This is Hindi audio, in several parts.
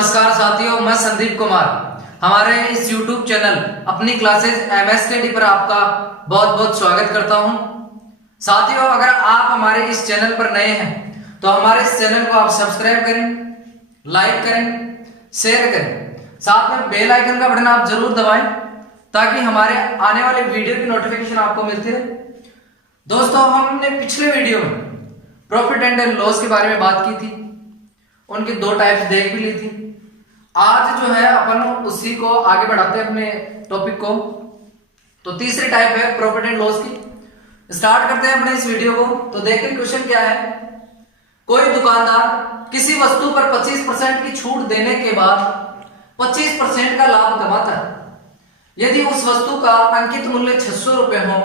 नमस्कार साथियों, मैं संदीप कुमार। हमारे इस YouTube चैनल अपनी क्लासेस MSTD पर आपका बहुत बहुत स्वागत करता हूं। साथियों, अगर आप हमारे इस चैनल पर नए हैं तो हमारे इस चैनल को आप सब्सक्राइब करें, लाइक करें, शेयर करें, साथ में बेल आइकन का बटन आप जरूर दबाएं ताकि हमारे आने वाले वीडियो की नोटिफिकेशन आपको मिलती रहे। दोस्तों, हमने पिछले वीडियो में प्रॉफिट एंड लॉस के बारे में बात की थी, उनकी दो टाइप्स देख भी ली थी। आज जो है अपन उसी को आगे बढ़ाते हैं अपने टॉपिक को। तो तीसरी टाइप है प्रॉफिट एंड लॉस की। स्टार्ट करते हैं अपने इस वीडियो को। तो देखिए क्वेश्चन क्या है। कोई दुकानदार किसी वस्तु पर 25% की छूट देने के बाद 25% का लाभ कमाता है। यदि उस वस्तु का अंकित मूल्य 600 रुपए हो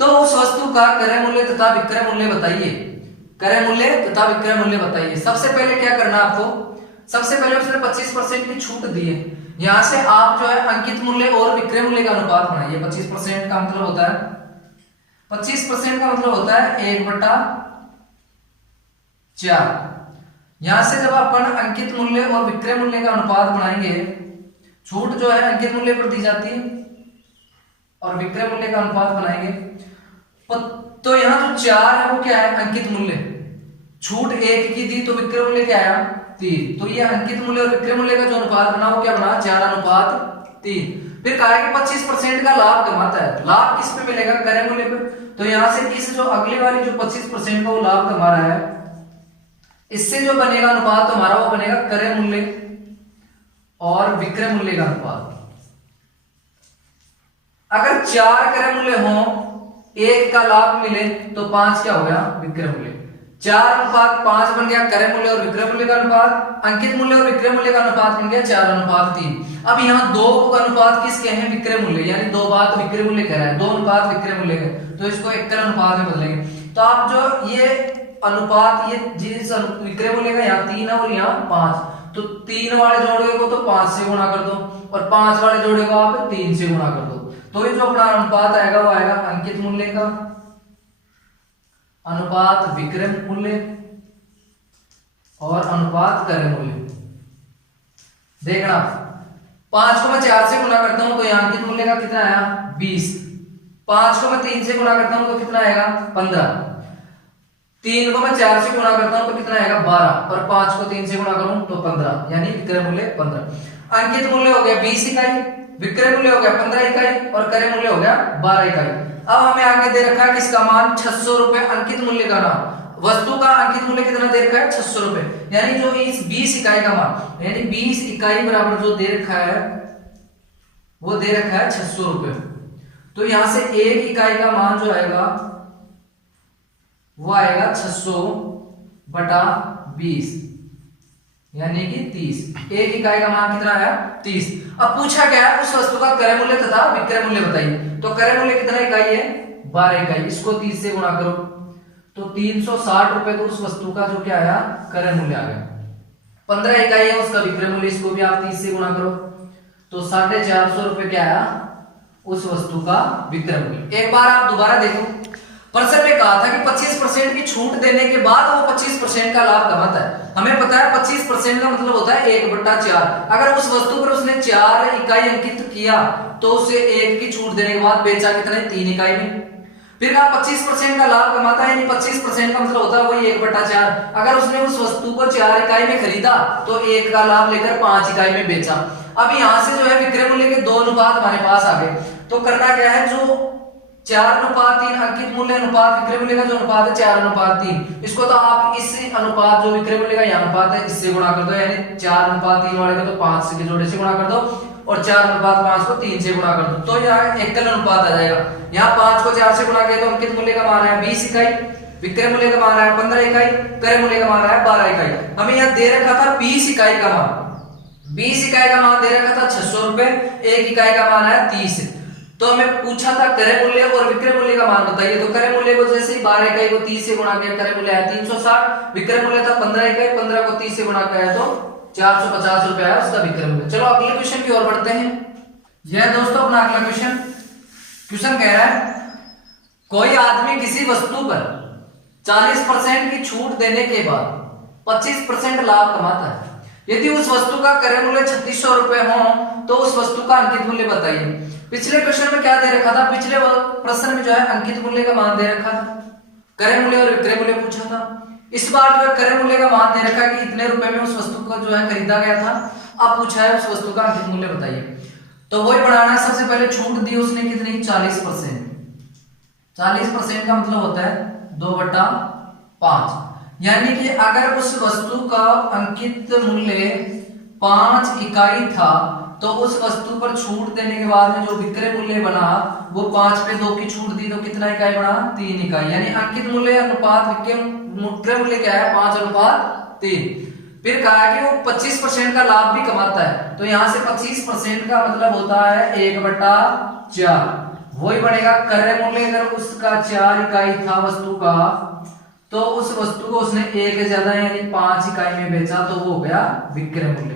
तो उस वस्तु का क्रय मूल्य तथा विक्रय मूल्य बताइए। क्रय मूल्य तथा विक्रय मूल्य बताइए। सबसे पहले क्या करना है आपको, सबसे पहले उसने 25% की छूट दी है। यहां से आप जो है अंकित मूल्य और विक्रय मूल्य का अनुपात बनाइए। 25% का मतलब होता है 25% का मतलब होता है 1/4। यहां से जब अपन अंकित मूल्य और विक्रय मूल्य का अनुपात बनाएंगे, छूट जो है अंकित मूल्य पर दी जाती है और विक्रय मूल्य का अनुपात बनाएंगे, तो यहां जो 4 है वो क्या है, अंकित मूल्य। छूट 1 की दी तो विक्रय मूल्य क्या आया, 3। तो ये अंकित मूल्य और विक्रय मूल्य का जो अनुपात बना वो क्या बना, 4/3। फिर कहा है कि 25% का लाभ कमाता है। लाभ किस पे मिलेगा, क्रय मूल्य पे। तो यहां से इस जो अगली वाली जो 25% का वो लाभ कमा रहा है, इससे जो बनेगा अनुपात हमारा वो बनेगा क्रय मूल्य और विक्रय मूल्य का अनुपात। अगर 4 क्रय मूल्य हो, 1 का लाभ मिले तो 5 क्या हो गया, विक्रय मूल्य। 4/5 बन गया क्रय मूल्य और विक्रय मूल्य का अनुपात। अंकित मूल्य और विक्रय मूल्य का अनुपात बन गया 4/3। अब यहाँ 2 अनुपात किसके हैं, विक्रय मूल्य, यानी 2 बात विक्रय मूल्य कह रहा है, 2 अनुपात विक्रय मूल्य है, तो इसको 1 अनुपात में बदलेंगे। तो आप जो ये अनुपात, ये जिस विक्रय मूल्य का यहाँ 3 है और यहाँ 5, तो 3 वाले जोड़े को तो 5 से गुणा कर दो और 5 वाले जोड़े को आप 3 से गुणा कर दो। तो ये जो अपना अनुपात आएगा वो आएगा अंकित मूल्य का अनुपात विक्रय मूल्य और अनुपात क्रय मूल्य। देखना, 5 को मैं 4 से गुणा करता हूं तो यहाँ अंकित मूल्य का कितना आया, 20। 5 को मैं 3 से गुणा करता हूं तो कितना आएगा, 15। 3 को मैं 4 से गुणा करता हूं तो कितना आएगा, 12। और 5 को 3 से गुणा करूं तो 15, यानी विक्रय मूल्य 15। अंकित मूल्य हो गया 20 इकाई, विक्रय मूल्य हो गया 15 इकाई और क्रय मूल्य हो गया 12 इकाई। अब हमें आगे दे रखा है किसका मान, 600 रुपए अंकित मूल्य का नाम। वस्तु का अंकित मूल्य कितना दे रखा है, 600 रुपए, यानी जो इस 20 इकाई का मान, यानी 20 इकाई बराबर जो दे रखा है वो दे रखा है 600 रुपए। तो यहां से 1 इकाई का मान जो आएगा वो आएगा 600/20, यानी कि 30। 1 इकाई का मान कितना आया, 30। अब पूछा क्या है, उस वस्तु का क्रय मूल्य तथा विक्रय मूल्य बताइए। तो क्रय मूल्य कितना इकाई है, 12 इकाई। इसको 30 से गुणा करो तो 360 रुपए तो उस वस्तु का जो क्या आया, क्रय मूल्य आ गया। 15 इकाई है उसका विक्रय मूल्य, इसको भी आप 30 से गुणा करो तो 450 रुपए क्या आया, उस वस्तु का विक्रय मूल्य। एक बार आप दोबारा देखो, प्रश्न में कहा था कि 25% की छूट देने के बाद वो 25% का लाभ कमाता है। हमें पता है 25% का मतलब होता है 1/4। अगर उस वस्तु पर उसने 4 इकाई अंकित किया तो उसे 1 की छूट देने के बाद बेचा कितने, 3 इकाई में। फिर कहा 25% का लाभ कमाता है, यानी 25% का मतलब होता है वही 1/4। अगर उसने उस वस्तु को 4 इकाई में खरीदा तो 1 का लाभ लेकर 5 इकाई में बेचा। अब यहां से जो है विक्रय मूल्य के 2 अनुपात हमारे पास आ गए। तो करना क्या है, जो 4/3 अंकित मूल्य अनुपात विक्रय मूल्य का जो अनुपात है 4/3, इसको तो आप इस अनुपात जो विक्रय मूल्य का यह अनुपात है इससे गुणा कर दो, यानी 4/3 वाले को तो 5 के जोड़े से गुणा कर दो और 4/5 को 3 से गुणा कर दो, तो यहाँ एकल अनुपात आ जाएगा। यहाँ 5 को 4 से गुणा किया तो अंकित मूल्य का मान है 20 इकाई, विक्रय मूल्य का मान है 15 इकाई, क्रय मूल्य का मान है 12 इकाई। हमें यहाँ दे रखा था 20 इकाई का मान, 20 इकाई का मान दे रखा था 600 रुपए, 1 इकाई का मान है 30। तो हमें पूछा था क्रय मूल्य और विक्रय मूल्य का मान बताइए। तो क्रय मूल्य को जैसे ही 12 इकाई को 30 से गुणा किया, क्रय मूल्य आया 360, विक्रय मूल्य था 15 इकाई, 15 को 30 से गुणा किया तो 450 रुपए आया उसका विक्रय मूल्य। चलो अगले क्वेश्चन की ओर बढ़ते हैं। यह दोस्तों अपना अगला क्वेश्चन कह रहा है, कोई आदमी किसी वस्तु पर 40% की छूट देने के बाद 25% लाभ कमाता है। यदि उस वस्तु का क्रय मूल्य 3600 रुपए हो तो उस वस्तु का अंकित मूल्य बताइए। पिछले क्वेश्चन में क्या दे रखा था, पिछले प्रश्न में जो है अंकित मूल्य का मान दे रखा था, क्रय मूल्य और विक्रय मूल्य पूछा था। इस बार जो है क्रय मूल्य का मान दे रखा है कि इतने रुपए में उस वस्तु को जो है खरीदा गया था। अब पूछा है उस वस्तु का अंकित मूल्य बताइए। तो वही बढ़ाना है। सबसे पहले छूट दी उसने कितनी, 40%। 40% का मतलब होता है 2/5, यानी कि अगर उस वस्तु का अंकित मूल्य 5 इकाई था तो उस वस्तु पर छूट देने के बाद में जो विक्रय मूल्य बना वो 5 पे 2 की छूट दी तो कितना इकाई बना, 3 इकाई। यानी अंकित मूल्य अनुपात विक्रय मूल्य क्या है, 5/3। फिर कहा कि वो 25% का लाभ भी कमाता है, तो यहां से 25% का मतलब होता है 1/4। वही बनेगा क्रय मूल्य अगर उसका 4 इकाई था वस्तु का तो उस वस्तु को उसने 1 ज्यादा यानी 5 इकाई में बेचा तो वो हो गया विक्रय मूल्य।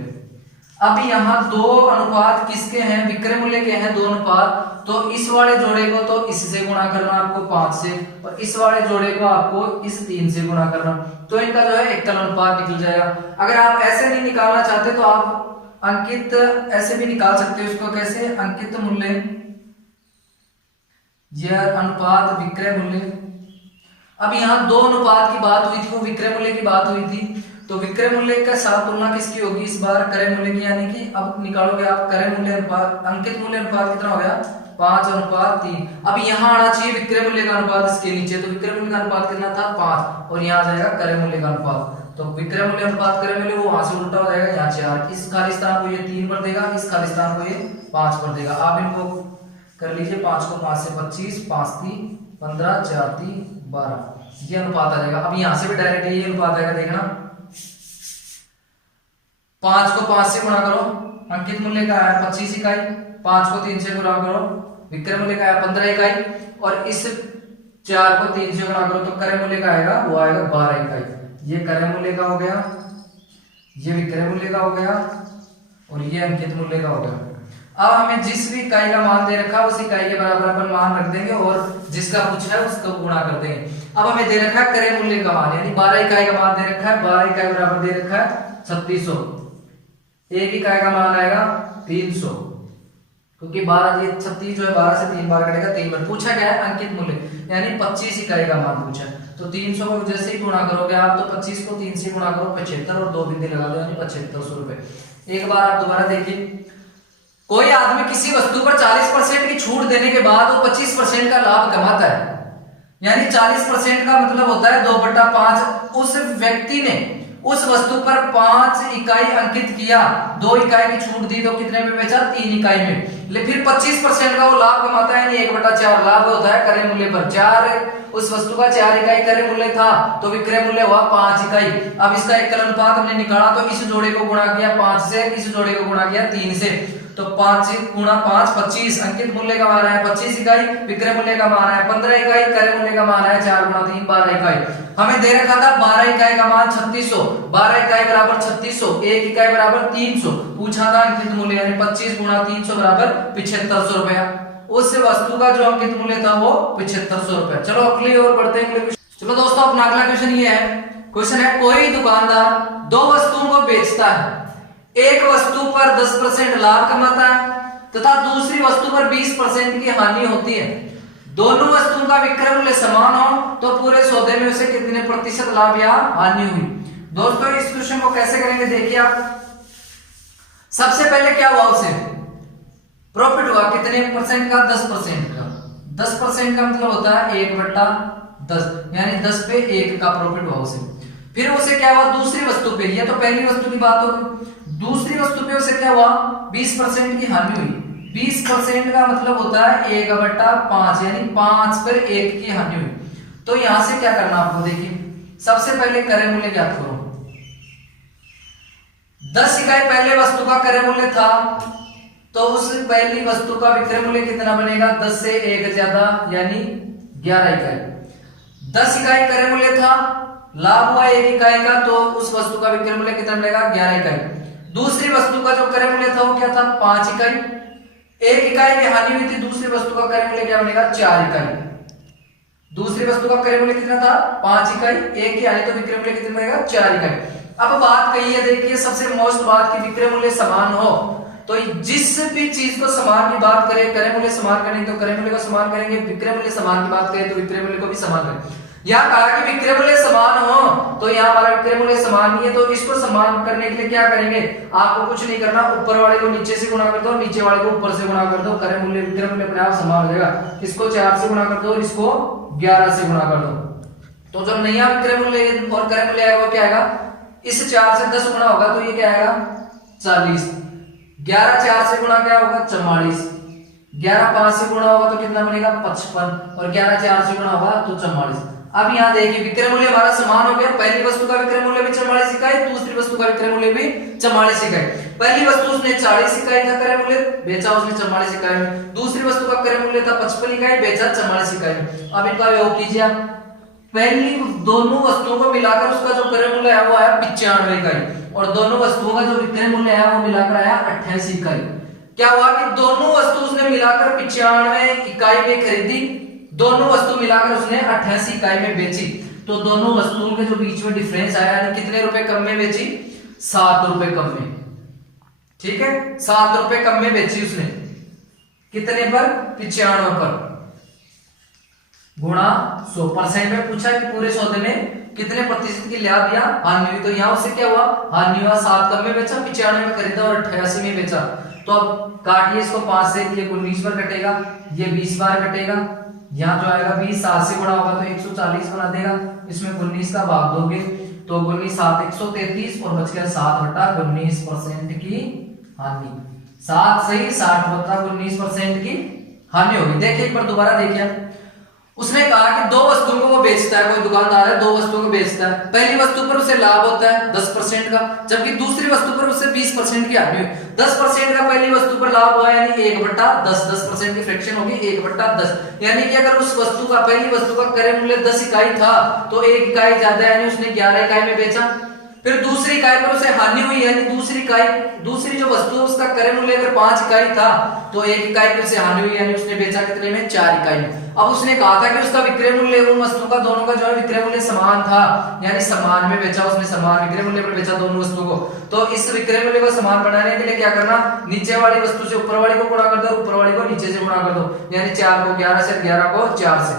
अब यहाँ 2 अनुपात किसके हैं, विक्रय मूल्य के हैं 2 अनुपात। तो इस वाले जोड़े को तो इससे गुणा करना आपको 5 से, और इस वाले जोड़े को आपको इस 3 से गुणा करना, तो इनका जो है एकल अनुपात निकल जाएगा। अगर आप ऐसे नहीं निकालना चाहते तो आप अंकित ऐसे भी निकाल सकते हो इसको। कैसे, अंकित मूल्य यह अनुपात विक्रय मूल्य। अब यहाँ 2 अनुपात की बात हुई थी, वो विक्रय मूल्य की बात हुई थी, तो विक्रय मूल्य का साथ तुलना किसकी होगी इस बार, क्रय मूल्य की। यानी कि अब निकालोगे आप क्रय मूल्य अनुपात, अंकित मूल्य अनुपात कितना हो गया, 5/3। अब यहाँ आना चाहिए विक्रय मूल्य का अनुपात इसके नीचे, तो विक्रय मूल्य का अनुपात कितना था, 5, और यहाँ आ जाएगा क्रय मूल्य का अनुपात। तो विक्रय मूल्य अनुपात क्रय मूल्य वो वहां से उल्टा हो जाएगा, यहाँ 4। इस खाली स्थान को ये 3 पर देगा, इस खाली स्थान को ये 5 पर देगा। आप इनको कर लीजिए, 5 को 5 से 25, 5 3 15, 4 3 12, ये अनुपात आ जाएगा। अब यहाँ से भी डायरेक्ट ये अनुपात आएगा, देखना 5 को 5 से गुणा करो, अंकित मूल्य का है 25 इकाई, 5 को 3 से गुणा करो, विक्रय मूल्य का है 15 इकाई, और इस 4 को 3 से गुणा करो तो क्रय मूल्य का आएगा, वो आएगा 12 इकाई। ये क्रय मूल्य का हो गया, ये विक्रय मूल्य का हो गया, और ये अंकित मूल्य का हो गया। अब हमें जिस भी इकाई का मान दे रखा है उस इकाई के बराबर अपन मान रख देंगे, और जिसका पूछा है उसको गुणा कर देंगे। अब हमें दे रखा है क्रय मूल्य का मान, यानी 12 इकाई का मान दे रखा है, 12 इकाई बराबर दे रखा है 3600, एक इकाई का मान आएगा 300, क्योंकि 12 ये 36 जो है 12 से 3 बार कटेगा, 3 बार। पूछा क्या है, अंकित मूल्य, यानी 25 इकाई का मान पूछा है। तो 300 को जैसे ही गुणा करोगे आप तो 25 को 3 से गुणा करो 75, और 2 बिंदी लगा दो, यानी 7500 रुपए। एक बार आप दोबारा देखिए, कोई आदमी किसी वस्तु पर 40% की छूट देने के बाद वो 25% का लाभ कमाता है, यानी 40% का मतलब होता है 2/5। उस व्यक्ति ने उस वस्तु पर 5 इकाई अंकित किया, 2 इकाई की छूट दी तो कितने में बेचा, 3 इकाई में। लेकिन फिर 25% का वो लाभ कमाता है, यानी 1/4 लाभ होता है क्रय मूल्य पर। 4 उस वस्तु का 4 इकाई क्रय मूल्य था तो विक्रय मूल्य हुआ 5 इकाई। अब इसका एकल अनुपात हमने निकाला, तो इस जोड़े को गुणा किया 5 से, इस जोड़े को गुणा किया 3 से, तो 5 गुणा 5 25। अंकित मूल्य का मान है 25 इकाई, विक्रय मूल्य का मान है 15 इकाई, क्रय मूल्य का मान है 4 गुणा 3 12 इकाई। हमें दे रखा था 12 इकाई का मान 3600, 12 इकाई बराबर 3600, 1 इकाई बराबर 300। पूछा था अंकित मूल्य, यानी 25 गुणा 300 बराबर 7500 रुपया। उस वस्तु का जो अंकित मूल्य था वो 7500 रुपया। चलो अगली ओर बढ़ते हैं। चलो दोस्तों, अपना अगला क्वेश्चन ये है, क्वेश्चन है कोई दुकानदार 2 वस्तुओं को बेचता है, एक वस्तु पर 10% लाभ कमाता है तथा दूसरी वस्तु पर 20% की हानि होती है। दोनों वस्तुओं का विक्रय मूल्य समान हो तो पूरे सौदे में उसे कितने प्रतिशत लाभ या हानि हुई। दोस्तों, इस क्वेश्चन को कैसे करेंगे देखिए आप। सबसे पहले क्या हुआ, उसे प्रॉफिट हुआ कितने परसेंट का, 10% का। 10% का मतलब होता है 1/10, यानी 10 पे 1 का प्रॉफिट हुआ उसे। फिर उसे क्या हुआ, दूसरी वस्तु पे, ये तो पहली वस्तु की बात होगी, दूसरी वस्तु पे उसे क्या हुआ, 20% की हानि हुई। 20% का मतलब होता है 1/5, यानी 5 पर 1 की हानि हुई। तो यहां से क्या करना आपको, देखिए सबसे पहले क्रय मूल्य ज्ञात करो। 10 इकाई पहले वस्तु का क्रय मूल्य था तो उस पहली वस्तु का विक्रय मूल्य कितना बनेगा, 10 से 1 ज्यादा, यानी 11 इकाई। 10 इकाई क्रय मूल्य था, लाभ हुआ 1 इकाई का, तो उस वस्तु का विक्रय मूल्य कितना बनेगा, 11 इकाई। दूसरी वस्तु का जो क्रय मूल्य था वो क्या था, 5 इकाई। 1 इकाई की हानि हुई थी, दूसरी वस्तु का क्रय मूल्य क्या बनेगा, 4 इकाई। दूसरी वस्तु का क्रय मूल्य कितना था, 5 इकाई, 1 की हानि तो विक्रय मूल्य कितना बनेगा, 4 इकाई। अब बात कही है, देखिए सबसे मोस्ट बात की विक्रय मूल्य समान हो, तो जिस भी चीज को समान की बात करें, क्रय मूल्य समान करेंगे तो क्रय मूल्य को समान करेंगे, विक्रय मूल्य समान की बात करें तो विक्रय मूल्य को भी समान करेंगे। यहाँ कहा कि विक्रय मूल्य समान हो, तो यहाँ हमारा विक्रय मूल्य समान नहीं है, तो इसको समान करने के लिए क्या करेंगे, आपको कुछ नहीं करना, ऊपर वाले को नीचे से गुणा कर दो, नीचे वाले को ऊपर से गुणा कर दो, क्रय मूल्य विक्रय मूल्य अपने आप समान हो जाएगा। इसको 4 से गुणा कर दो और इसको 11 से गुणा कर दो, तो जो नया विक्रय मूल्य और क्रय मूल्य आएगा वो क्या आएगा, इस 4 से 10 गुणा होगा तो ये क्या आएगा 40, 11 4 से गुणा क्या होगा 44, 11 5 से गुणा होगा तो कितना बनेगा 55 और 11 4 से गुणा होगा तो 44। अब यहाँ देखिए विक्रय मूल्य हमारा समान हो गया, पहली वस्तु का विक्रय मूल्य भी 44 इकाई, दूसरी वस्तु का विक्रय मूल्य भी 44 इकाई। पहली वस्तु उसने 40 इकाई का क्रय मूल्य बेचा उसने 44 इकाई में, दूसरी वस्तु का क्रय मूल्य था 55 इकाई, बेचा 44 इकाई में। अब इनका योग कीजिए आप, पहली दोनों वस्तुओं को मिलाकर उसका जो क्रय मूल्य है वो आया 95 इकाई और दोनों वस्तुओं का जो विक्रय मूल्य है वो मिलाकर आया 88 इकाई। क्या हुआ कि दोनों वस्तु उसने मिलाकर 95 इकाई में खरीदी, दोनों वस्तु मिलाकर उसने 88 इकाई में बेची, तो दोनों वस्तुओं के जो बीच में डिफरेंस आया यानी कितने रुपए कम में बेची, 7 रुपए कम में। ठीक है, 7 रुपए कम में बेची उसने, कितने पर 95 पर, गुणा 100%। में पूछा कि पूरे सौदे में कितने प्रतिशत की लाभ या हानि हुई, तो यहाँ उससे क्या हुआ, हानि हुआ, 7 कम में बेचा, 95 में खरीदा और 88 में बेचा। तो अब काटिए इसको 5 से, ये 19 बार कटेगा, ये 20 बार कटेगा, यहाँ जो आएगा 20 7 से गुणा होगा तो 140 बना देगा, इसमें 19 का भाग दोगे तो 19 7 133 और बच गया 7/19% की हानि, 7 सही 60/19% की हानि होगी। देखिए एक बार दोबारा देखिए, उसने कहा कि दो वस्तुओं को वो बेचता है, कोई दुकानदार है दो वस्तुओं को बेचता है, पहली वस्तु पर उसे लाभ होता है 10% का, जबकि दूसरी वस्तु पर उसे 20% की हानि हुई। 10% का पहली वस्तु पर लाभ हुआ यानी 1/10, 10% की फ्रैक्शन होगी 1/10, यानी कि अगर उस वस्तु का पहली वस्तु का क्रय मूल्य 10 इकाई था तो 1 इकाई ज्यादा यानी उसने 11 इकाई में बेचा। फिर दूसरी इकाई पर उसे हानि हुई यानी दूसरी जो वस्तु उसका क्रय मूल्य अगर 5 इकाई था तो 1 इकाई पर उसे हानि हुई यानी उसने बेचा कितने में, 4 इकाई में। अब उसने कहा था कि उसका विक्रय मूल्य उन वस्तु का दोनों का जो है विक्रय मूल्य समान था, यानी समान में बेचा उसने, समान विक्रय मूल्य पर बेचा दोनों वस्तुओं को। तो इस विक्रय मूल्य को समान बनाने के लिए क्या करना, नीचे वाली वस्तु से ऊपर वाली को गुणा कर दो, ऊपर वाली को नीचे से गुणा कर दो, यानी 4 को 11 से, 11 को 4 से,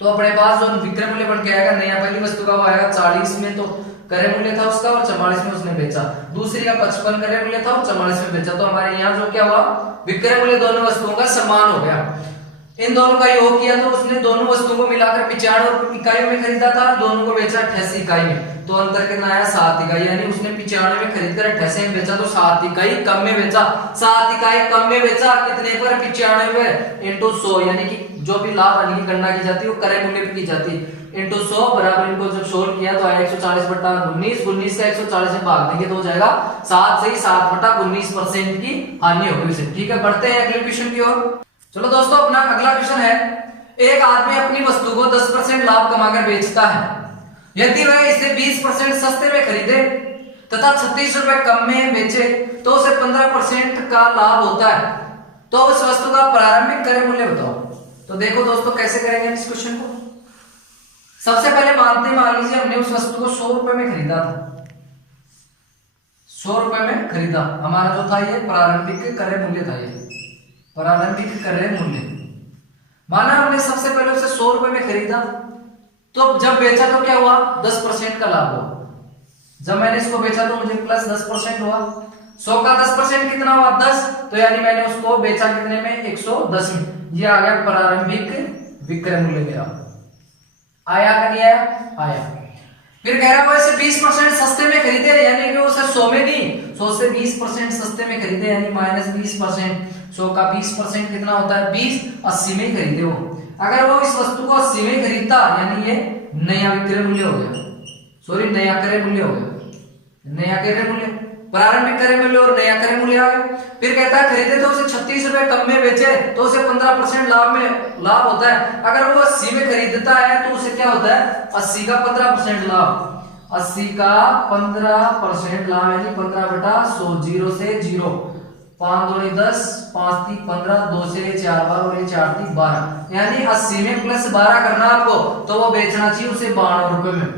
तो अपने पास जो विक्रय मूल्य बन के आएगा नया पहली वस्तु का वो आएगा 40 में तो क्रय मूल्य था उसका और 44 में उसने बेचा, दूसरी का 55 क्रय मूल्य था और 44 में बेचा। तो हमारे यहाँ जो क्या हुआ, विक्रय मूल्य दोनों वस्तुओं का समान हो गया। इन दोनों का योग किया तो उसने दोनों वस्तुओं को मिलाकर 95 इकाइयों में खरीदा था, दोनों को बेचा 88 इकाई में, तो अंतर कितना आया 7 इकाई, यानी उसने 95 में खरीदकर 88 में बेचा तो 7 इकाई कम में बेचा, 7 इकाई कम में बेचा कितने पर, 95 में इंटू 100, यानी कि जो भी लाभ हानि की गणना की जाती है वो क्रय मूल्य पर की जाती है, इंटू 100 बराबर, इनको जब सोल्व किया तो आया 140/19, 19 का 140 में भाग देंगे तो हो जाएगा 7 से 7/19% की हानि होगी उसे। ठीक है, बढ़ते हैं अगले क्वेश्चन की ओर। चलो दोस्तों, अपना अगला क्वेश्चन है, एक आदमी अपनी वस्तु को 10% लाभ कमाकर बेचता है, यदि वह इसे 20% सस्ते में खरीदे तथा 36 रुपए कम में बेचे तो उसे 15% का लाभ होता है, तो उस वस्तु का प्रारंभिक क्रय मूल्य बताओ। तो देखो दोस्तों कैसे करेंगे इस क्वेश्चन को। सबसे पहले मान लीजिए हमने उस वस्तु को 100 रुपए में खरीदा था, 100 रुपए में खरीदा, हमारा जो था ये प्रारंभिक क्रय मूल्य था, ये प्रारंभिक क्रय मूल्य। माना हमने सबसे पहले उसे 100 रुपए में खरीदा, तो जब बेचा तो क्या हुआ, 10% का लाभ हुआ। जब मैंने इसको बेचा तो मुझे प्लस 10% हुआ, 100 का 10% कितना हुआ 10, तो यानी मैंने उसको बेचा कितने में, 110 में। ये आ गया प्रारंभिक विक्रय मूल्य मेरा, आया कि नहीं आया, आया। फिर कह रहा है वैसे 20% सस्ते में खरीदे, यानी कि उसे 100 में नहीं, 100 से 20% सस्ते में खरीदे, यानी -20%, 100 का 20% कितना होता है 20, 80 में खरीदे वो। अगर वो इस वस्तु को 80 में खरीदता यानी ये नया विक्रय मूल्य हो गया, सॉरी नया क्रय मूल्य हो गया, नया क्रय मूल्य, प्रारंभिक क्रय मूल्य और नया क्रय मूल्य आ गया। फिर कहता है खरीदे तो उसे 36 रुपए कम में बेचे तो उसे 15% लाभ होता है। अगर वो 80 में खरीदता है तो उसे क्या होता है, 80 का 15% लाभ, 80 का 15% लाभ, यानी 15/100, 0 से 0, 5 दूनी 10, 5 3 15, 2 से 4 बार और ये 4 3 12, यानी 80 में प्लस 12 करना आपको, तो वो बेचना चाहिए उसे 92 रुपए में।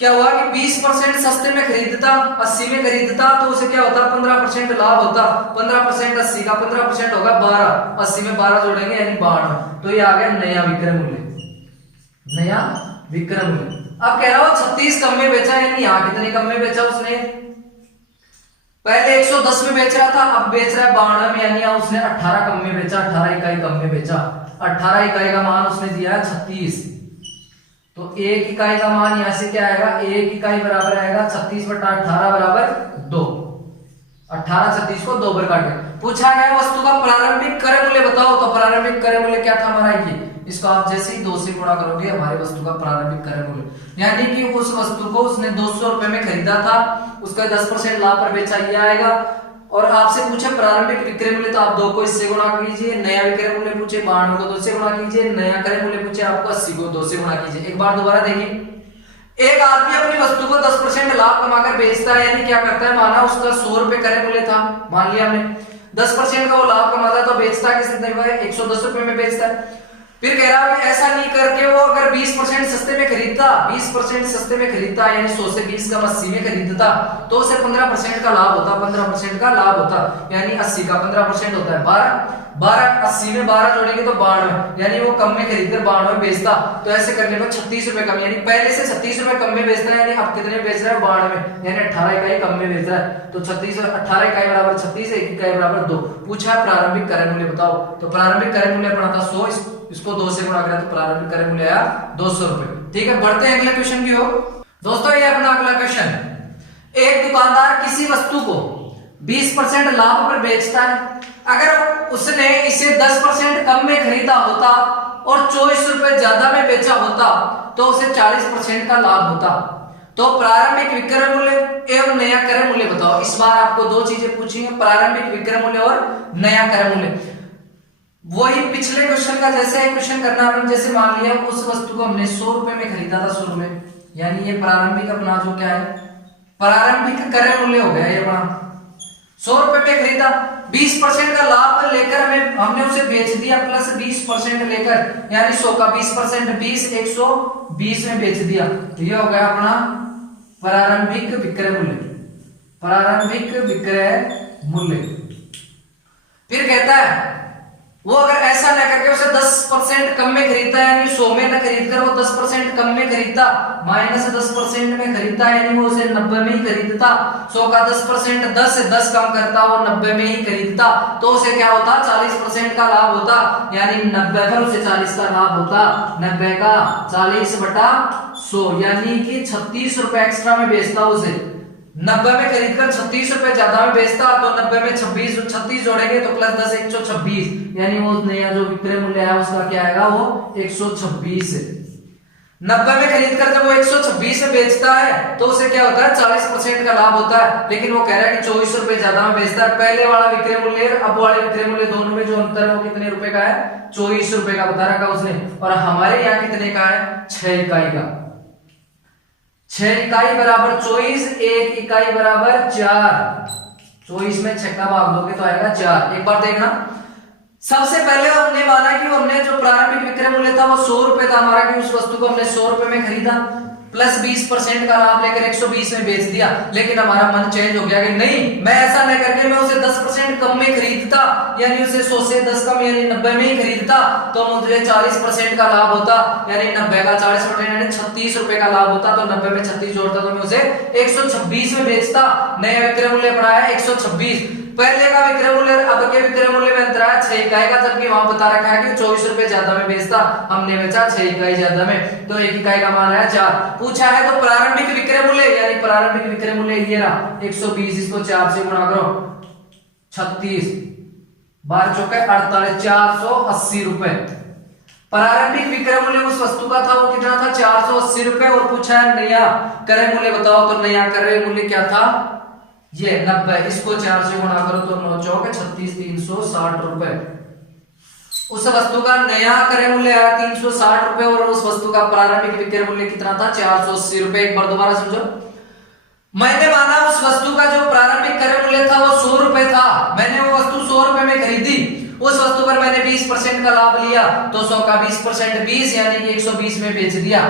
क्या हुआ कि 20% सस्ते में खरीदता, 80 में खरीदता, तो उसे क्या होता 15% लाभ होता। 15% 80 का 15% होगा 12, 80 में 12 जोड़ेंगे यानी 92। तो ये आ गया नया विक्रय मूल्य, नया विक्रय मूल्य। अब कह रहा हो 36 कम में बेचा, यानी यहाँ कितने कम में बेचा उसने, पहले 110 में बेच रहा था, अब बेच रहा है 92 में, यानी उसने 18 कम में बेचा, 18 इकाई कम में बेचा। 18 इकाई का मान उसने दिया है 36, तो 1 इकाई का मान यहां से क्या आएगा, 1 इकाई बराबर आएगा 36 बटा 18 बराबर 2। 18 36 को 2 बार काटे। पूछा गया वस्तु का प्रारंभिक क्रय मूल्य बताओ, तो प्रारंभिक क्रय मूल्य क्या था हमारा, ये इसको आप जैसे ही 2 से गुणा करोगे हमारे वस्तु का प्रारंभिक क्रय मूल्य, यानी कि उस वस्तु को उसने 200 रुपए में खरीदा था, उसका 10% लाभ पर बेचा, ये आएगा। और आपसे पूछे प्रारंभिक विक्रय मूल्य, तो आप 2 को इससे गुणा कीजिए। नया विक्रय मूल्य पूछे 92 को 2 से गुणा कीजिए। नया क्रय मूल्य पूछे आपको 80 को 2 से गुणा कीजिए। एक बार दोबारा देखिए, एक आदमी अपनी वस्तु को 10% लाभ कमाकर बेचता है, यानी क्या करता है, माना उसका 100 रुपए क्रय मूल्य था, मान लिया हमने, 10% का वो लाभ कमाता है, तो बेचता है कितने में, 110 रुपए में बेचता है। फिर कह रहा है कि ऐसा नहीं करके वो अगर 20% सस्ते में खरीदता, 20% सस्ते में खरीदता, यानी 100 से 20 कम 80 में खरीदता, तो उसे 15% का लाभ होता, 15% का लाभ होता, यानी 80 का 15% होता है 12, 80 में 12 जोड़ेंगे तो 92, यानी वो कम में खरीदकर 92 में बेचता। तो ऐसे करने पर 36 रुपए कम, यानी पहले से 36 रुपए कम में बेचता है, यानी अब कितने में बेच रहा है, 92 में, यानी 18 इकाई कम में बेच रहा है। तो 36 और 18 इकाई बराबर 36, 1 इकाई बराबर 2। पूछा प्रारंभिक क्रय मूल्य बताओ, तो प्रारंभिक क्रय मूल्य पड़ा था 100, इसको 2 से गुणा करें तो प्रारंभिक क्रय मूल्य आया 200 रुपए। ठीक है, बढ़ते हैं अगले क्वेश्चन की ओर। दोस्तों ये अपना अगला क्वेश्चन है, एक दुकानदार किसी वस्तु को 20% लाभ पर बेचता है। अगर उसने इसे 10% कम में खरीदा होता और 24 रुपए ज्यादा में बेचा होता, तो उसे 40% का लाभ होता। तो प्रारंभिक विक्रय मूल्य एवं नया क्रय मूल्य बताओ। इस बार आपको 2 चीजें पूछी हैं, प्रारंभिक विक्रय मूल्य और नया क्रय मूल्य। वही पिछले क्वेश्चन का जैसे क्वेश्चन करना है, जैसे मान लिया उस वस्तु को हमने 100 रुपए में खरीदा था, 100 रुपए, यानी ये प्रारंभिक अपना जो क्या है, प्रारंभिक क्रय मूल्य हो गया ये अपना। 100 रुपए में खरीदा, 20% का लाभ लेकर हमने उसे बेच दिया, प्लस 20% लेकर, यानी 100 का 20% 20, 120 में बेच दिया। तो ये हो गया अपना प्रारंभिक विक्रय मूल्य, प्रारंभिक विक्रय मूल्य। फिर कहता है वो अगर ऐसा न करके उसे 10% कम में खरीदता है, यानी 100 में न खरीदकर वो 10% कम में खरीदता, माइनस 10% में खरीदता, यानी वो उसे 90 में ही खरीदता। 100 का 10% 10 से 10 कम करता, वो 90 में ही खरीदता, तो उसे क्या होता, 40% का लाभ होता, यानी 90 पर उसे 40 का लाभ होता। 90 का 40 बटा 100, यानी कि 36 रुपए एक्स्ट्रा में बेचता उसे। 90 में खरीदकर 36 रुपए ज्यादा में बेचता, तो 90 में 36 जोड़ेंगे तो प्लस 10 126, यानी वो नया जो विक्रय मूल्य है उसका क्या आएगा, वो 126। 90 में खरीदकर जब वो 126 में बेचता है तो उसे क्या होता है, 40% का लाभ होता है। लेकिन वो कह रहा है कि 24 रुपए ज्यादा में बेचता है। पहले वाला विक्रय मूल्य अब वाले विक्रय मूल्य दोनों में जो अंतर है वो कितने रुपए का है, 24 रुपए का बता रखा उसने। और हमारे यहाँ कितने का है, 6 इकाई का। 6 इकाई बराबर 24, 1 इकाई बराबर 4। 24 में 6 का भाग दोगे तो आएगा 4। एक बार देखना, सबसे पहले हमने माना कि हमने जो प्रारंभिक विक्रय मूल्य था वो 100 रुपए था हमारा, कि उस वस्तु को हमने 100 रुपए में खरीदा, प्लस 20% का लाभ लेकर 120 में बेच दिया। लेकिन हमारा मन चेंज हो गया कि नहीं, मैं ऐसा नहीं करके मैं उसे 10% कम में खरीदता, यानी उसे 100 से 10 कम यानी 90 में ही खरीदता, तो मुझे 40% का लाभ होता, यानी 90 का 40% यानी 36 रुपए का लाभ होता। तो 90 में 36 जोड़ता तो मैं उसे 126 में बेचता। नया विक्रय मूल्य पड़ा है 126। पहले का विक्रय मूल्य अब के विक्रय मूल्य में अंतर है 6 इकाई का, जबकि वहां बता रखा है कि 24 रुपए ज्यादा में बेचता, हमने बेचा 6 इकाई ज्यादा में, तो 1 इकाई का मान है 4। पूछा है तो प्रारंभिक विक्रय मूल्य, यानी प्रारंभिक विक्रय मूल्य ये रहा 120, इसको 4 से गुणा करो, 36 12 चौके 48, 480 रुपए प्रारंभिक विक्रय मूल्य उस वस्तु का था। वो कितना था, 480 रुपए। और पूछा है नया क्रय मूल्य बताओ, तो नया क्रय मूल्य क्या था, ये 90, इसको 4 से गुणा करो तो 9 चौके 36, 360 रुपए। उस वस्तु का नया क्रय मूल्य आया 360 रुपए, और उस वस्तु का प्रारंभिक विक्रय मूल्य कितना था, 480 रुपए। एक बार दोबारा समझो, मैंने माना उस वस्तु का जो प्रारंभिक क्रय मूल्य था वो 100 रुपए था, मैंने वो वस्तु 100 रुपए में खरीदी, उस वस्तु पर मैंने 20% का लाभ लिया, तो 100 का 20% 20, यानी कि 120 में बेच दिया।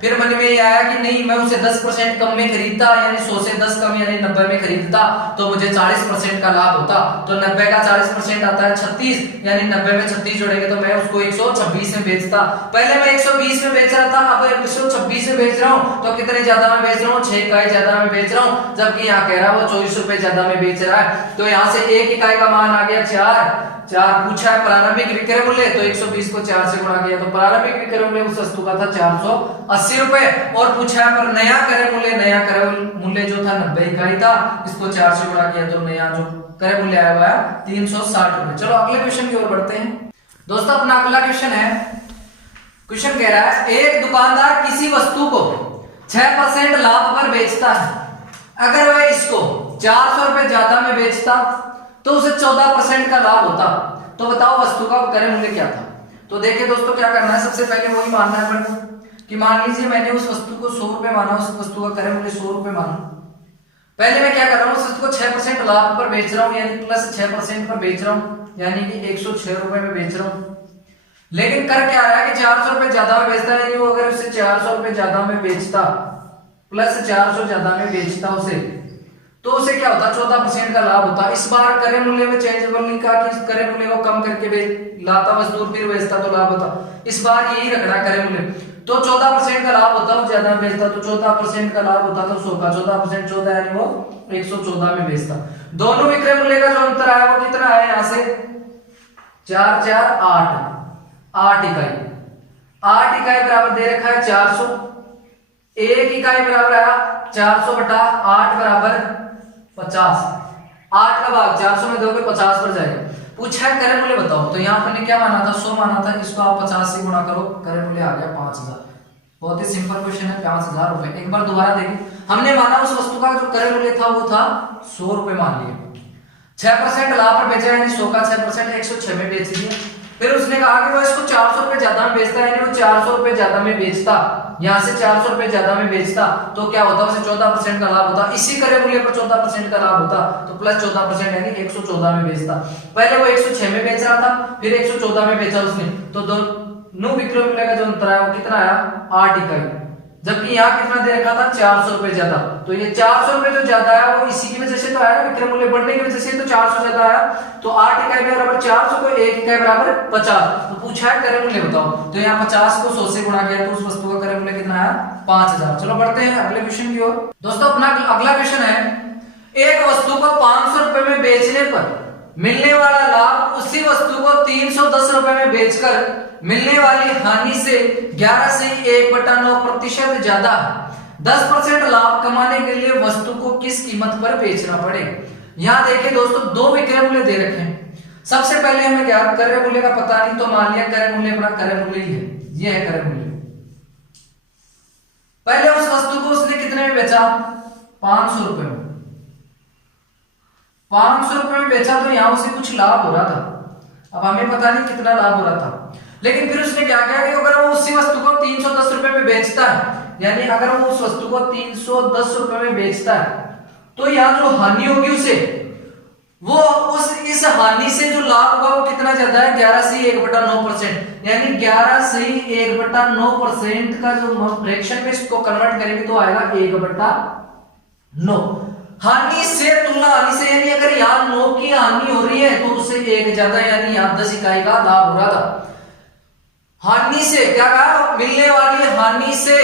फिर मन में ये आया कि नहीं, मैं उसे 10% कम में खरीदता, यानी 100 से 10 कम यानी 90 में खरीदता तो मुझे 40% का लाभ होता। तो 90 का 40% आता है 36, यानी 90 में 36 जोड़ेंगे तो मैं उसको 126 में बेचता। पहले मैं 120 में बेच रहा था, अब 126 में बेच रहा हूं, तो कितने ज्यादा में बेच रहा हूं, 6 इकाई ज्यादा में बेच रहा हूं, जबकि यहाँ कह रहा है वो 24 रुपए ज्यादा में बेच रहा है। तो यहाँ से 1 इकाई का मान आ गया 4 पूछा है प्रारंभिक विक्रय मूल्य, तो 120 को 4 से गुणा किया तो प्रारंभिक विक्रय मूल्य उस वस्तु का था 480 रुपए। और पूछा है पर नया क्रय मूल्य जो था 90 इकाई था, इसको 4 से गुणा किया तो नया जो क्रय मूल्य आया हुआ है 360 रुपए। चलो अगले क्वेश्चन की ओर बढ़ते हैं दोस्तों। अपना अगला क्वेश्चन है, क्वेश्चन कह रहा है एक दुकानदार किसी वस्तु को 6% लाभ पर बेचता है। अगर वह इसको 400 रुपए ज्यादा में बेचता तो उसे 14% का लाभ होता। तो बताओ वस्तु का क्रय मूल्य क्या था। तो देखिए दोस्तों क्या करना है, सबसे पहले वही मानना है अपन कि मान लीजिए मैंने उस वस्तु को 100 रुपए माना, उस वस्तु का क्रय मूल्य 100 रुपए माना। पहले मैं क्या कर रहा हूँ, उस वस्तु को 6% लाभ पर बेच रहा हूँ, यानी प्लस 6% पर बेच रहा हूँ, यानी कि 106 रुपए में बेच रहा हूँ। लेकिन कर क्या रहा है कि 400 रुपए ज्यादा में बेचता है, यानी वो अगर उसे 400 रुपए ज्यादा में बेचता प्लस 400 ज्यादा में बेचता उसे, तो उसे क्या होता, 14% का लाभ होता। इस बार क्रय मूल्य में चेंजेबल नहीं कहा कि क्रय मूल्य को कम करके लाता वस्तु फिर बेचता तो लाभ होता, इस बार यही रखना क्रय मूल्य। तो 14% का लाभ होता, वो ज्यादा बेचता तो 14% का लाभ होता, तो 100 का 14% 14 यानी वो 114 में बेचता। दोनों विक्रय मूल्य का जो अंतर आया वो कितना है, यहां से 4 4 8 इकाई, 8 इकाई बराबर दे रखा है 400, 1 इकाई बराबर आया 400 बटा 8 बराबर 50, 8 का भाग 400 में दोगे 50 पर जाएगा। पूछा है क्रय मूल्य बताओ, तो यहाँ पर क्या माना था, 100 माना था, इसको आप 50 से गुणा करो, क्रय मूल्य आ गया 5000। बहुत ही सिंपल क्वेश्चन है, 5000 रुपए। एक बार दोबारा देखिए, हमने माना उस वस्तु का जो क्रय मूल्य था वो था 100 रुपए मान लिया, 6% लाभ पर बेचा, यानी 100 का 6% 106 में बेच दिया। फिर उसने कहा कि वो इसको 400 रुपए ज्यादा में बेचता है, यानी वो 400 रुपए ज्यादा में बेचता, यहां से 400 रुपए ज्यादा में बेचता तो क्या होता, उसे 14% का लाभ होता। इसी क्रय मूल्य पर 14% का लाभ होता, तो प्लस 14% यानी 114 में बेचता। पहले वो 106 में बेच रहा था, फिर 114 में बेचा उसने, तो दोनों विक्रय मूल्य का जो अंतर आया वो कितना आया, 8 इकाई, जबकि यहाँ कितना दे रखा था 400 रुपए ज्यादा। तो ये 400 रुपए जो ज्यादा आया वो इसी की वजह से तो आया ना, विक्रय मूल्य बढ़ने की वजह से तो 400 ज्यादा आया। तो 8 इकाई बराबर 400 को 1 इकाई बराबर 50। तो पूछा है क्रय मूल्य बताओ, तो यहाँ 50 को 100 से गुणा किया तो उस वस्तु का क्रय मूल्य कितना आया, 5000। चलो बढ़ते हैं अगले क्वेश्चन की ओर दोस्तों। अपना अगला क्वेश्चन है, एक वस्तु को 500 रुपए में बेचने पर मिलने वाला लाभ उसी वस्तु को 310 रुपए में बेचकर मिलने वाली हानि से 11 से 1/9% ज्यादा है। 10% लाभ कमाने के लिए वस्तु को किस कीमत पर बेचना पड़ेगा। यहां देखिए दोस्तों, दो विक्रय मूल्य दे रखे हैं। सबसे पहले हमें ज्ञात क्रय मूल्य का पता नहीं, तो मान लिया क्रय मूल्य अपना क्रय मूल्य ही है, ये है क्रय मूल्य। पहले उस वस्तु को उसने कितने में बेचा, 500 रुपए में, 500 रुपए में बेचा, तो यहां उसे कुछ लाभ हो रहा था। अब हमें पता नहीं कितना लाभ हो रहा था, लेकिन फिर उसने क्या किया कि अगर वो उसी वस्तु को 310 रुपए में बेचता है, यानी अगर वो उस वस्तु को 310 रुपए में बेचता है, तो यहाँ जो हानि होगी उसे, वो इस हानि से जो लाभ होगा वो कितना ज्यादा है, 11 से 1/9%, यानी 11 से 1/9% का जो फ्रैक्शन में इसको कन्वर्ट करेंगे तो आएगा 1/9। हानि से तुलना हानि से, यानी अगर यहाँ 9 की हानि हो रही है तो उससे 1 ज्यादा, यानी यहाँ 10 इकाई का लाभ हो रहा था। हानि से क्या कहा, मिलने वाली हानि से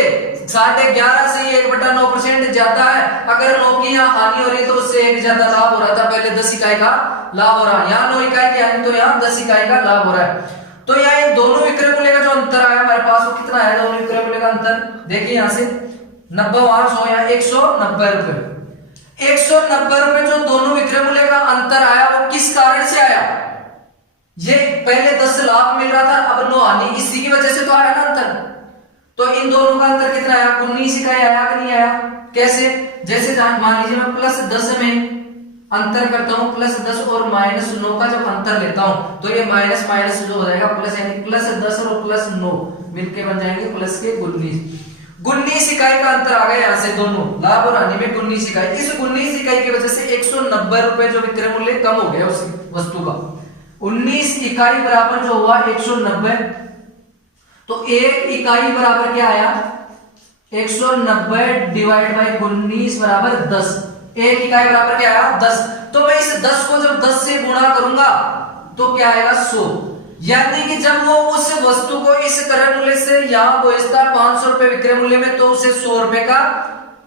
11.5 से 1/9% ज्यादा है। अगर 9 की यहाँ हानि हो रही है तो उससे 1 ज्यादा लाभ हो रहा था, पहले 10 इकाई का लाभ हो रहा है, यहाँ 9 इकाई की हानि तो यहाँ 10 इकाई का लाभ हो रहा है। तो यहाँ इन दोनों विक्रय मूल्य का जो अंतर आया हमारे पास वो कितना है, दोनों विक्रय मूल्य का अंतर देखिए, यहाँ से 90 वहां 100, यहाँ 190 रुपए, 190 रुपए जो दोनों विक्रय मूल्य का अंतर आया वो किस कारण से आया, ये पहले 10 लाभ मिल रहा था, अब 9 हानि, इसी की वजह से तो आया ना अंतर। तो इन दोनों का अंतर कितना आया, 19 इकाई आया कि नहीं आया। कैसे, जैसे मान लीजिए मैं प्लस 10 में अंतर करता हूं, प्लस 10 और माइनस 9 का जब अंतर लेता हूं तो ये माइनस माइनस जो हो जाएगा प्लस, यानी प्लस 10 और प्लस 9 मिलके बन जाएंगे प्लस के 19 इकाई का अंतर आ गया यहाँ से, दोनों लाभ और हानि में 19 इकाई। इस 19 इकाई की वजह से 190 रुपए जो विक्रय मूल्य कम हो गया उस वस्तु का, 19 इकाई बराबर जो हुआ 190, तो 1 इकाई बराबर क्या आया, 190 डिवाइड बाई 19 बराबर 10। एक इकाई बराबर क्या आया 10। तो मैं इस 10 को जब 10 से गुणा करूंगा तो क्या आएगा 100। यानी कि जब वो उस वस्तु को इस क्रय मूल्य से यहां बेचता है 500 रुपए विक्रय मूल्य में, तो उसे 100 रुपए का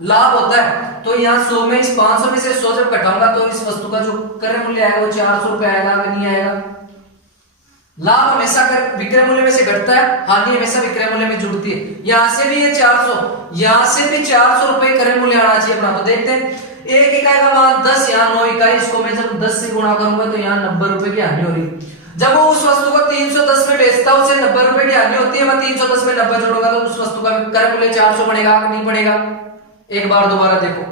लाभ होता है। तो यहाँ 100 में इस 500 में से 100 जब घटाऊंगा तो इस वस्तु का जो क्रय मूल्य आएगा वो 400 रुपए आएगा कि नहीं आएगा। लाभ हमेशा विक्रय मूल्य में से घटता है, हानि हमेशा विक्रय मूल्य में जुड़ती है। यहां से भी ये 400, यहां से भी 400 रुपए क्रय मूल्य आना चाहिए अपना। तो देखते हैं, एक इकाई का मान 10, यहाँ 9 इकाई, इसको मैं जब 10 से गुणा करूंगा तो यहाँ 90 रुपए की हानि हो रही है। जब वो उस वस्तु को 310 में बेचता है उसे 90 रुपए की हानि होती है। मैं 310 में 90 जोड़ूंगा तो उस वस्तु का क्रय मूल्य 400 बढ़ेगा कि नहीं बढ़ेगा। एक बार दोबारा देखो,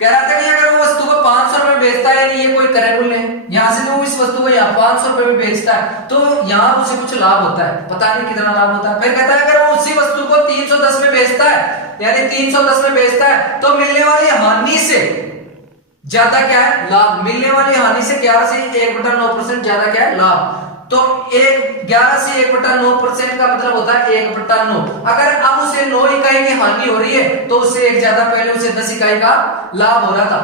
कह रहा था कि अगर वो वस्तु को 500 रुपए में बेचता है, यानी ये कोई क्रय मूल्य है, यहां से तो इस वस्तु को यहाँ 500 रुपए में बेचता है तो यहाँ उसे कुछ लाभ होता है, पता नहीं कितना लाभ होता है। फिर कहता है अगर वो उसी वस्तु को 310 में बेचता है, यानी 310 में बेचता है, तो मिलने वाली हानि से ज्यादा क्या है लाभ। मिलने वाली हानि से 11 से 1/9% ज्यादा क्या है लाभ। तो 11 से 1/9% का मतलब होता है 1/9। अगर अब उसे 9 इकाई की हानि हो रही है तो उससे एक ज्यादा पहले उसे 10 इकाई का लाभ हो रहा था।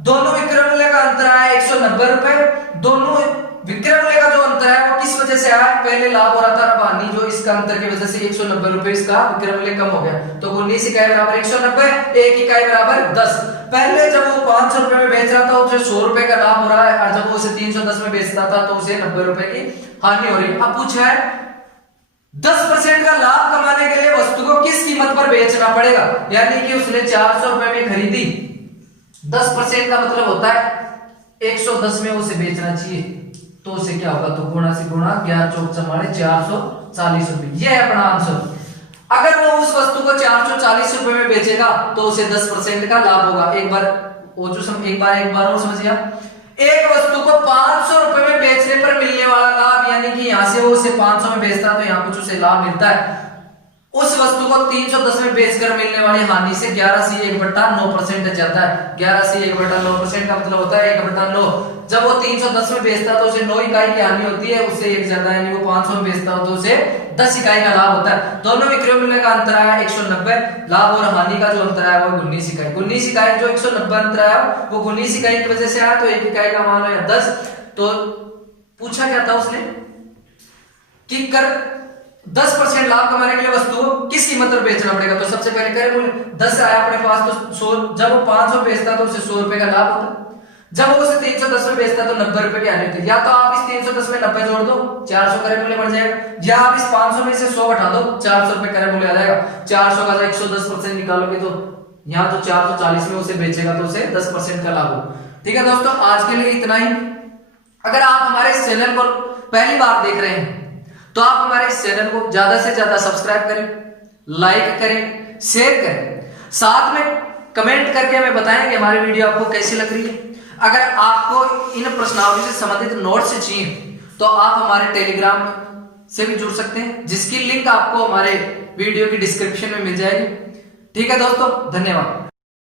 दोनों विक्रय मूल्य का अंतर आया 190 रुपए। दोनों विक्रय मूल्य का जो अंतर है वो किस वजह से आया, पहले लाभ हो रहा था, अब हानि, जो इसका अंतर की वजह से 190 रुपए इसका विक्रय मूल्य कम हो गया। तो 19 इकाई बराबर 190, 1 इकाई बराबर 10। पहले जब वो 500 रुपए में बेच रहा था उसे 100 रुपए का लाभ हो रहा है, और जब वो उसे 310 में बेचता था तो उसे 90 रुपए की हानि हो रही है। अब पूछा है 10% का लाभ कमाने के लिए वस्तु को किस कीमत पर बेचना पड़ेगा। यानी कि उसने 400 रुपए में खरीदी, 10% का मतलब होता है 110 में उसे बेचना चाहिए, तो उसे क्या होगा, तो गुणा से गुणा, 11 चौक 440 रुपए। यह है अपना आंसर। अगर वो उस वस्तु को 440 रुपए में बेचेगा तो उसे 10% का लाभ होगा। एक बार और समझिए, एक वस्तु को 500 रुपए में बेचने पर मिलने वाला लाभ, यानी कि यहां से वो उसे 500 में बेचता है तो यहाँ कुछ उसे लाभ मिलता है। उस वस्तु को 310 में बेचकर मिलने वाली हानि से 11 से 1/9% ज्यादा है। 11 से 1/9% का मतलब होता है 1/9। जब वो 310 में बेचता है तो उसे 9 इकाई की हानि होती है, उससे एक ज्यादा, यानी वो 500 में बेचता हो तो उसे 10 इकाई का लाभ होता है। दोनों विक्रय मूल्य का अंतर आया 190, लाभ और हानि का जो अंतर आया वो 19 इकाई। 19 इकाई जो 190 अंतर आया वो 19 इकाई की वजह से आया, तो 1 इकाई का मान है 10। तो पूछा क्या था उसने कि 10% लाभ कमाने के लिए वस्तु को किस कीमत पर बेचना पड़ेगा। तो सबसे पहले क्रय मूल्य 10 आया अपने पास, तो 100, जब वो 500 बेचता तो उसे 100 रुपए का लाभ होता। जब वो उसे 310 में बेचता तो 90 रुपए की हानि होती। या तो आप इस 310 में 90 जोड़ दो, 400 क्रय मूल्य बढ़ जाएगा, या आप इस 500 में से 100 घटा दो, 400 रुपए क्रय मूल्य आ जाएगा। 400 का 110% निकालोगे तो यहाँ तो 440 में उसे बेचेगा तो उसे 10% का लाभ हो। ठीक है दोस्तों, आज के लिए इतना ही। अगर आप हमारे इस चैनल को पहली बार देख रहे हैं तो आप हमारे इस चैनल को ज्यादा से ज्यादा सब्सक्राइब करें, लाइक करें, शेयर करें, साथ में कमेंट करके हमें बताएं कि हमारी वीडियो आपको कैसी लग रही है। अगर आपको इन प्रश्नावली से संबंधित नोट्स चाहिए तो आप हमारे टेलीग्राम से भी जुड़ सकते हैं, जिसकी लिंक आपको हमारे वीडियो की डिस्क्रिप्शन में मिल जाएगी। ठीक है दोस्तों, धन्यवाद।